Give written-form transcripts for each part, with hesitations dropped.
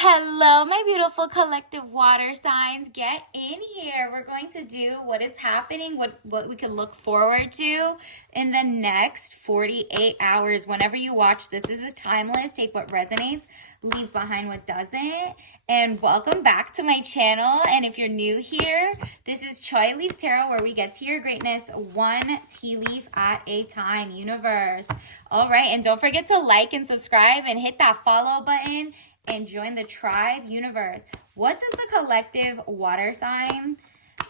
Hello, my beautiful collective water signs. Get in here. We're going to do what is happening, what we can look forward to in the next 48 hours. Whenever you watch this is timeless. Take what resonates, leave behind what doesn't. And welcome back to my channel. And if you're new here, this is Choi Leaf Tarot, where we get to your greatness one tea leaf at a time, universe. All right, and don't forget to like and subscribe and hit that follow button and join the tribe, universe. What does the collective water sign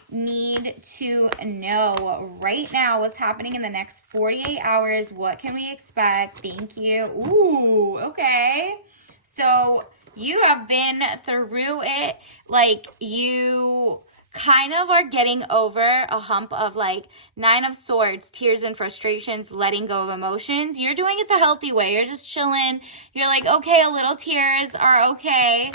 need to know right now? What's happening in the next 48 hours? What can we expect? Thank you. Ooh, okay. So you have been through it. Like, you kind of are getting over a hump of like Nine of Swords, tears and frustrations, letting go of emotions. You're doing it the healthy way. You're just chilling. You're like, okay, a little tears are okay.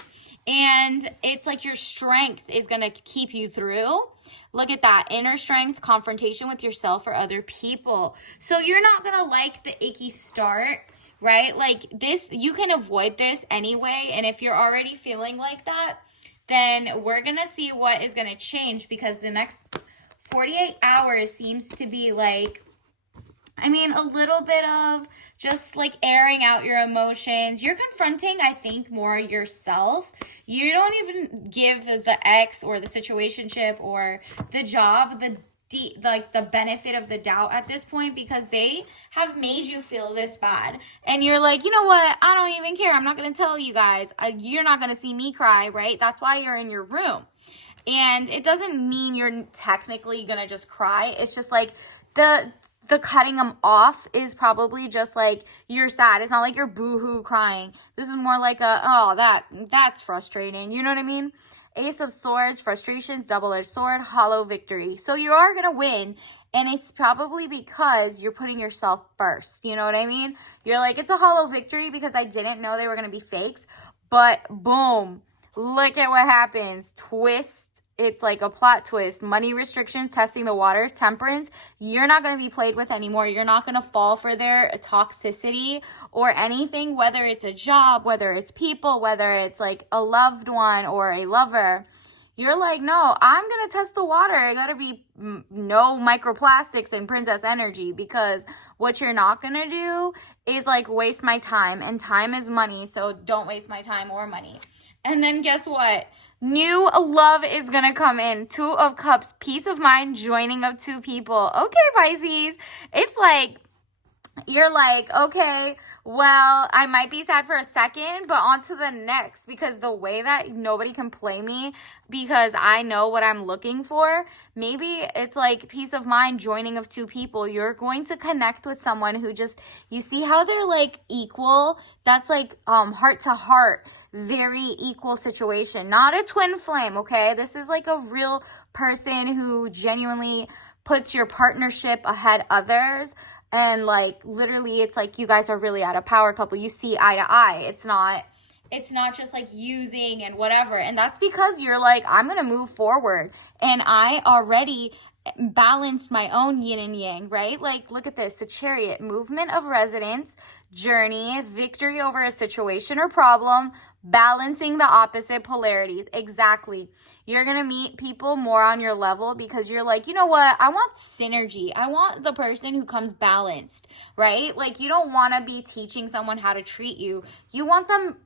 And it's like your strength is going to keep you through. Look at that. Inner strength, confrontation with yourself or other people. So you're not going to like the icky start, right? Like this, you can avoid this anyway. And if you're already feeling like that, then we're going to see what is going to change, because the next 48 hours seems to be like, a little bit of just like airing out your emotions. You're confronting, I think, more yourself. You don't even give the ex or the situationship or the job the benefit of the doubt at this point, because they have made you feel this bad, and you're like, you know what, I don't even care, I'm not going to tell you guys, you're not going to see me cry, right? That's why you're in your room. And it doesn't mean you're technically going to just cry. It's just like the cutting them off is probably just like you're sad. It's not like you're boohoo crying. This is more like that's frustrating. You know what I mean? Ace of Swords, frustrations, double-edged sword, hollow victory. So you are going to win, and it's probably because you're putting yourself first. You know what I mean? You're like, it's a hollow victory because I didn't know they were going to be fakes. But boom, look at what happens. Twist. It's like a plot twist. Money restrictions, testing the waters, temperance. You're not going to be played with anymore. You're not going to fall for their toxicity or anything, whether it's a job, whether it's people, whether it's like a loved one or a lover. You're like, no, I'm going to test the water. I got to be no microplastics and princess energy, because what you're not going to do is like waste my time, and time is money. So don't waste my time or money. And then guess what? New love is going to come in. Two of Cups, peace of mind, joining of two people. Okay, Pisces. It's like, you're like, okay, well, I might be sad for a second, but on to the next, because the way that nobody can play me because I know what I'm looking for, maybe it's like peace of mind, joining of two people. You're going to connect with someone who just, you see how they're like equal? That's like heart to heart, very equal situation. Not a twin flame, okay? This is like a real person who genuinely puts your partnership ahead others. And like literally, it's like you guys are really at a power couple. You see eye to eye. It's not just like using and whatever. And that's because you're like, I'm going to move forward. And I already balanced my own yin and yang, right? Like, look at this. The Chariot, movement of resonance, journey, victory over a situation or problem, balancing the opposite polarities. Exactly. You're going to meet people more on your level because you're like, you know what? I want synergy. I want the person who comes balanced, right? Like, you don't want to be teaching someone how to treat you. You want them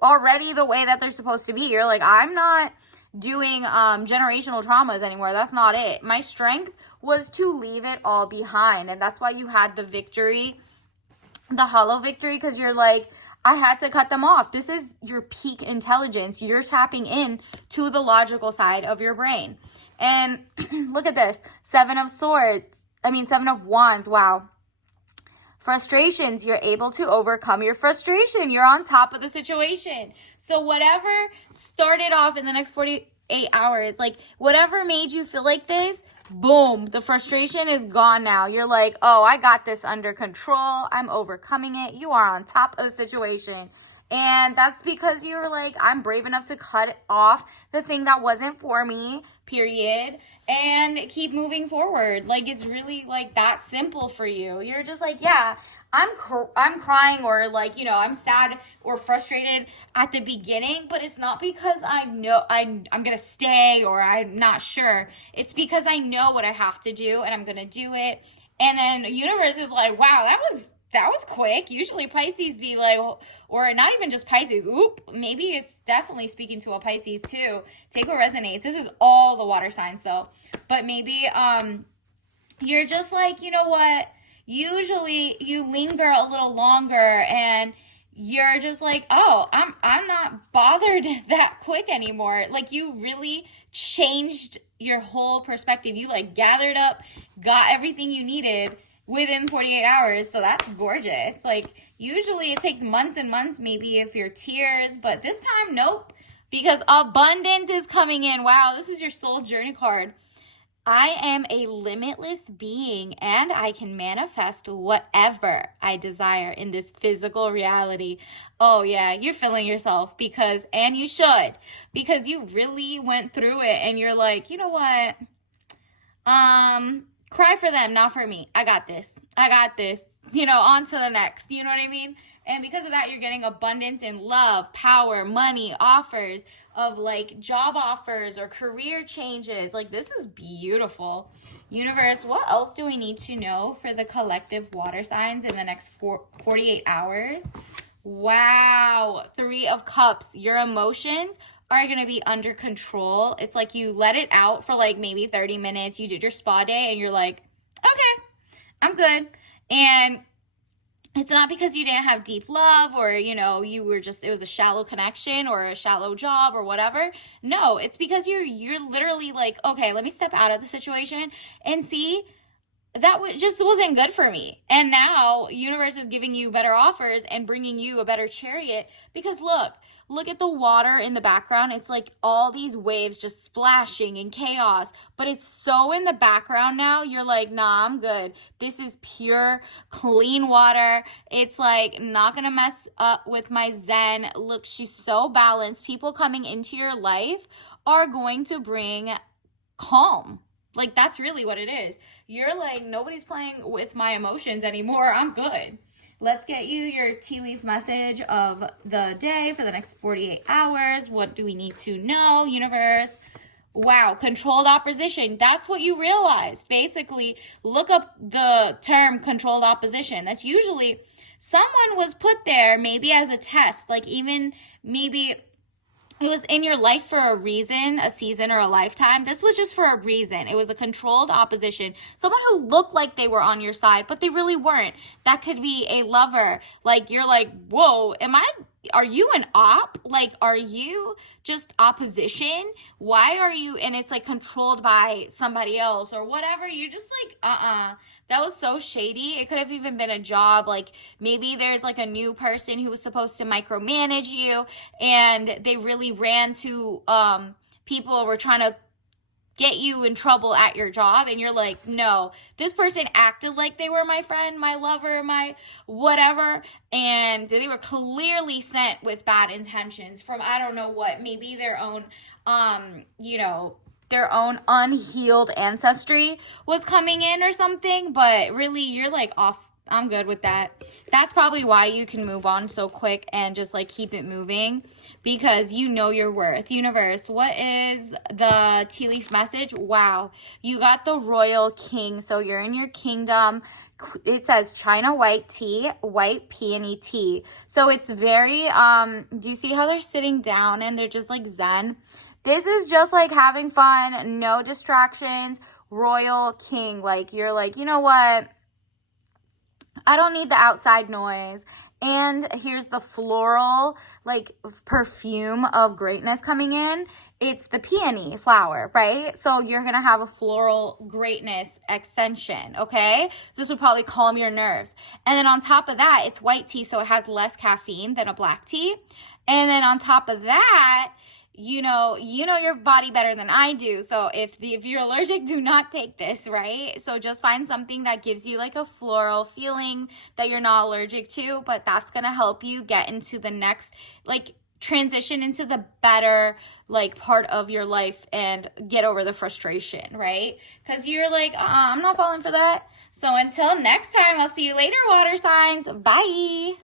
already the way that they're supposed to be. You're like, I'm not doing generational traumas anymore. That's not it. My strength was to leave it all behind. And that's why you had the victory, the hollow victory, because you're like, I had to cut them off. This is your peak intelligence. You're tapping in to the logical side of your brain. And look at this. Seven of Wands. Wow. Frustrations, you're able to overcome your frustration. You're on top of the situation. So whatever started off in the next 48 hours, like whatever made you feel like this, boom, the frustration is gone now. You're like, oh, I got this under control. I'm overcoming it. You are on top of the situation. And that's because you were like, I'm brave enough to cut off the thing that wasn't for me, period, and keep moving forward. Like, it's really like that simple for you. You're just like, yeah, I'm crying, or like, I'm sad or frustrated at the beginning, but it's not because I know I'm going to stay or I'm not sure. It's because I know what I have to do and I'm going to do it. And then the universe is like, wow, that was quick. Usually Pisces be like, or not even just Pisces. Oop, maybe it's definitely speaking to a Pisces too. Take what resonates. This is all the water signs though. But maybe you're just like, you know what? Usually you linger a little longer and you're just like, oh, I'm not bothered that quick anymore. Like, you really changed your whole perspective. You like gathered up, got everything you needed within 48 hours. So that's gorgeous. Like, usually it takes months and months, maybe if you're tears, but this time, nope, because abundance is coming in. Wow, this is your soul journey card. I am a limitless being and I can manifest whatever I desire in this physical reality. Oh yeah, you're feeling yourself and you should, because you really went through it and you're like, you know what? Cry for them, not for me. I got this. On to the next. You know what I mean? And because of that, you're getting abundance in love, power, money, offers of like job offers or career changes. Like, this is beautiful. Universe, what else do we need to know for the collective water signs in the next 48 hours? Wow. 3 of Cups. Your emotions are going to be under control. It's like you let it out for like maybe 30 minutes. You did your spa day and you're like, okay, I'm good. And it's not because you didn't have deep love or, you were just, it was a shallow connection or a shallow job or whatever. No, it's because you're literally like, okay, let me step out of the situation and see that just wasn't good for me. And now universe is giving you better offers and bringing you a better chariot, because look at the water in the background. It's like all these waves just splashing in chaos, but it's so in the background now. You're like, nah, I'm good. This is pure, clean water. It's like not gonna mess up with my zen. Look, she's so balanced. People coming into your life are going to bring calm. Like, that's really what it is. You're like, nobody's playing with my emotions anymore. I'm good. Let's get you your tea leaf message of the day for the next 48 hours. What do we need to know, universe? Wow, controlled opposition. That's what you realized. Basically, look up the term controlled opposition. That's usually someone was put there maybe as a test. Like, even maybe it was in your life for a reason, a season, or a lifetime. This was just for a reason. It was a controlled opposition. Someone who looked like they were on your side, but they really weren't. That could be a lover. Like, you're like, whoa, are you an op? Like, are you just opposition? Why are you, and it's like controlled by somebody else or whatever. You're just like, that was so shady. It could have even been a job. Like, maybe there's like a new person who was supposed to micromanage you and they really ran to people were trying to get you in trouble at your job, and you're like, no, this person acted like they were my friend, my lover, my whatever, and they were clearly sent with bad intentions from I don't know what, maybe their own their own unhealed ancestry was coming in or something. But really, you're like, off, I'm good with that. That's probably why you can move on so quick and just like keep it moving, because you know your worth. Universe, what is the tea leaf message? Wow, you got the Royal King. So you're in your kingdom. It says China white tea, white peony tea. So it's very, do you see how they're sitting down and they're just like zen? This is just like having fun, no distractions. Royal King, like you're like, you know what? I don't need the outside noise. And here's the floral, like, perfume of greatness coming in. It's the peony flower, right? So you're going to have a floral greatness extension, okay? So this will probably calm your nerves. And then on top of that, it's white tea, so it has less caffeine than a black tea. And then on top of that, you know your body better than I do. So if you're allergic, do not take this, right? So just find something that gives you like a floral feeling that you're not allergic to, but that's going to help you get into the next, like, transition into the better like part of your life and get over the frustration, right? Because you're like, I'm not falling for that. So until next time, I'll see you later, water signs. Bye.